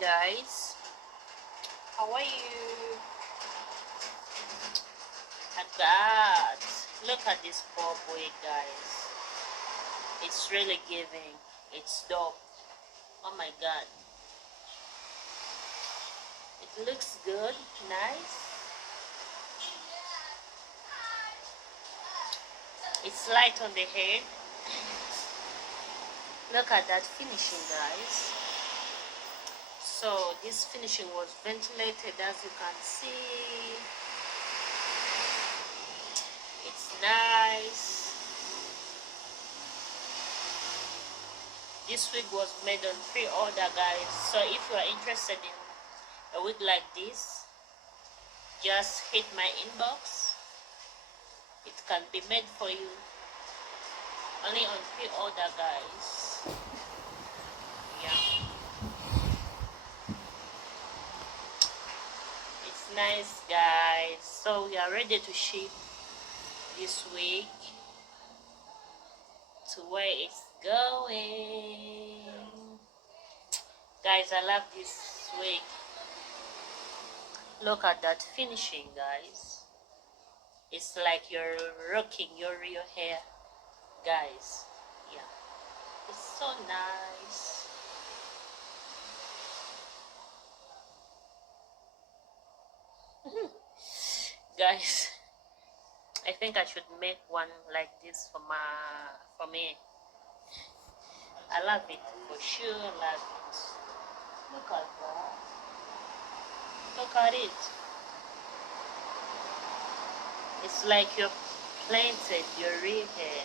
Guys, how are you? My God, look at this bob wig, guys. It's really giving. It's dope. Oh my God, it looks good, nice. It's light on the head. Look at that finishing, guys. So this finishing was ventilated, as you can see. It's nice. This wig was made on pre-order, guys. So if you are interested in a wig like this, just hit my inbox. It can be made for you only on pre-order, guys. Yeah, it's nice, guys. So we are ready to ship this wig to where it's going. Guys, I love this wig. Look at that finishing, guys. It's like you're rocking your real hair, guys. Yeah, it's so nice. Guys, I think I should make one like this for me. I love it, for sure. Love it. Look at that. Look at it. It's like you're planted your real hair.